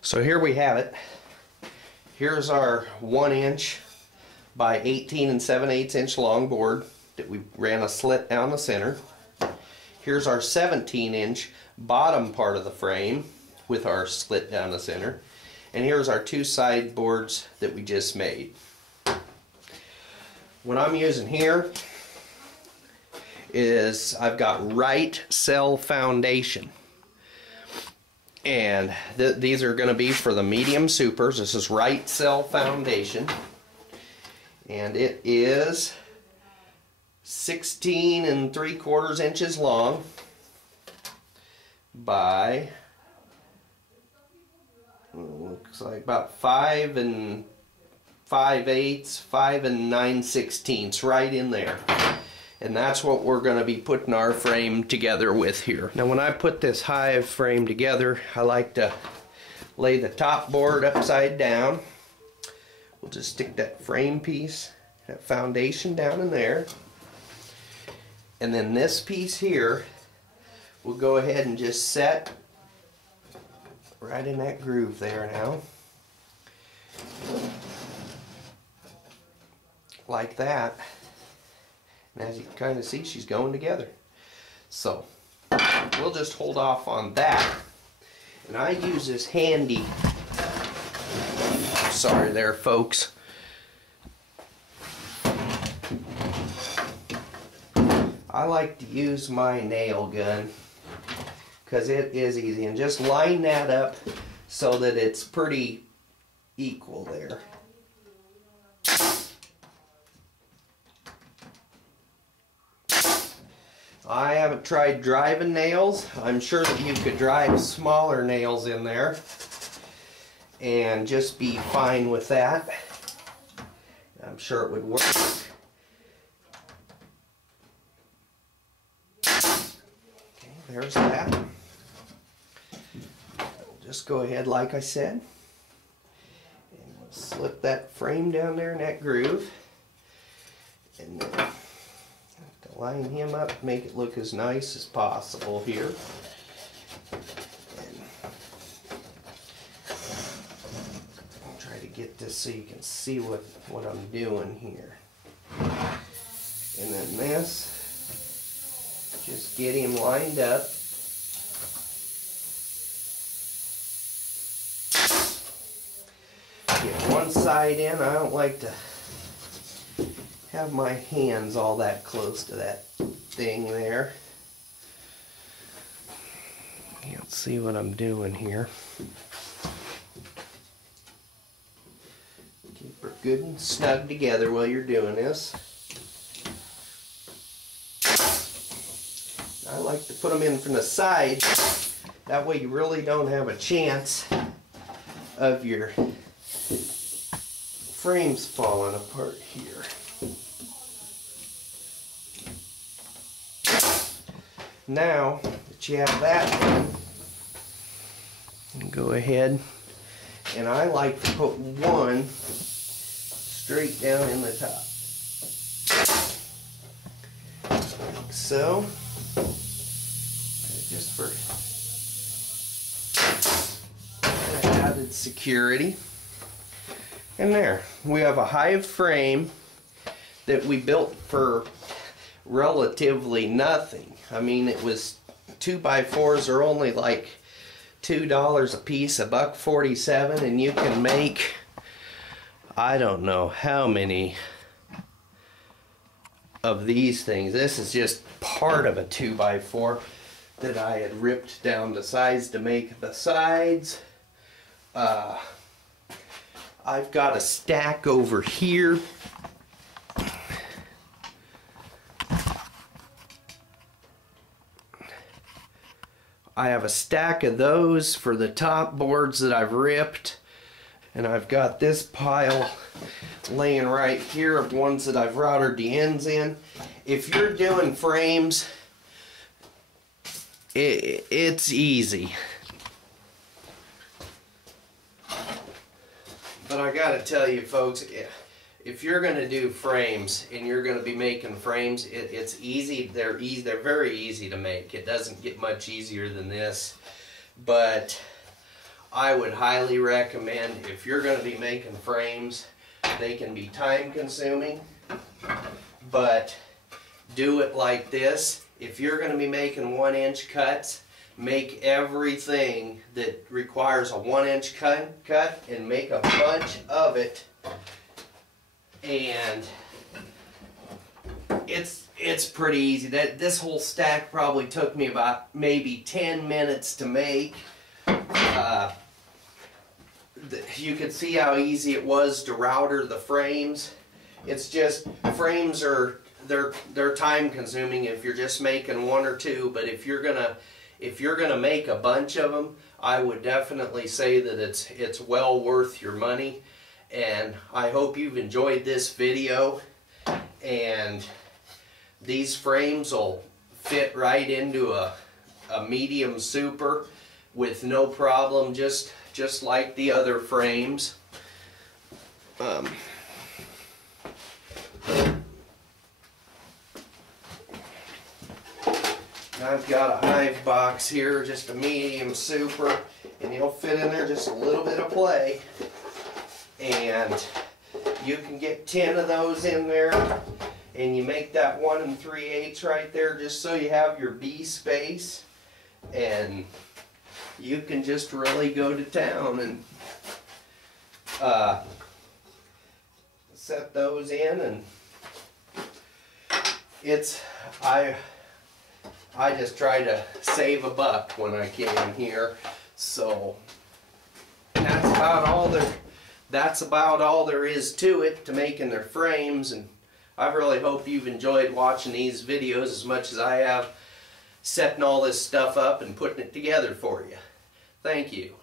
So here we have it. Here's our 1" by 18 7/8 inch long board that we ran a slit down the center. Here's our 17" bottom part of the frame with our slit down the center. And here's our two side boards that we just made. What I'm using here is I've got right cell foundation. And these are going to be for the medium supers. This is right cell foundation. And it is 16 3/4 inches long by, looks like about 5 5/8, 5 9/16, right in there. And that's what we're going to be putting our frame together with here. Now when I put this hive frame together, I like to lay the top board upside down. We'll just stick that frame piece, that foundation down in there. And then this piece here, we'll go ahead and just set right in that groove there now. Like that. And as you can kind of see, she's going together. So we'll just hold off on that. And I use this handy, sorry there folks, I like to use my nail gun because it is easy. And just line that up so that it's pretty equal there. I haven't tried driving nails. I'm sure that you could drive smaller nails in there and just be fine with that. I'm sure it would work. Okay, there's that. Just go ahead like I said. And we'll slip that frame down there in that groove. And then line him up, make it look as nice as possible here. And I'll try to get this so you can see what I'm doing here. And then this, just get him lined up. Get one side in. I don't like to have my hands all that close to that thing there. You'll see what I'm doing here. Keep her good and snug together while you're doing this. I like to put them in from the side. That way you really don't have a chance of your frames falling apart here. Now that you have that done, go ahead, and I like to put one straight down in the top. Like so. Just for added security. And there, we have a hive frame that we built for relatively nothing. I mean, it was 2x4s are only like $2 a piece, $1.47, and you can make, I don't know how many of these things. This is just part of a 2x4 that I had ripped down to size to make the sides. I've got a stack over here. I have a stack of those for the top boards that I've ripped, and I've got this pile laying right here of ones that I've routed the ends in. If you're doing frames, it's easy. But I gotta tell you folks, if you're gonna do frames and you're gonna be making frames, it's easy. They're very easy to make. It doesn't get much easier than this. But I would highly recommend, if you're going to be making frames, they can be time consuming, but do it like this. If you're going to be making 1-inch cuts, make everything that requires a 1-inch cut and make a bunch of it, and it's pretty easy. This whole stack probably took me about maybe 10 minutes to make. You could see how easy it was to router the frames. It's just, frames are, they're time consuming if you're just making 1 or 2, but if you're gonna make a bunch of them, I would definitely say that it's well worth your money. And I hope you've enjoyed this video, and these frames will fit right into a medium super with no problem, just like the other frames. I've got a Hive box here, just a medium super, and you'll fit in there just a little bit of play. And you can get 10 of those in there, and you make that 1 3/8 right there just so you have your B space, and you can just really go to town and set those in. And I just try to save a buck when I can here, so that's about all there is to it, to making their frames. And I really hope you've enjoyed watching these videos as much as I have setting all this stuff up and putting it together for you. Thank you.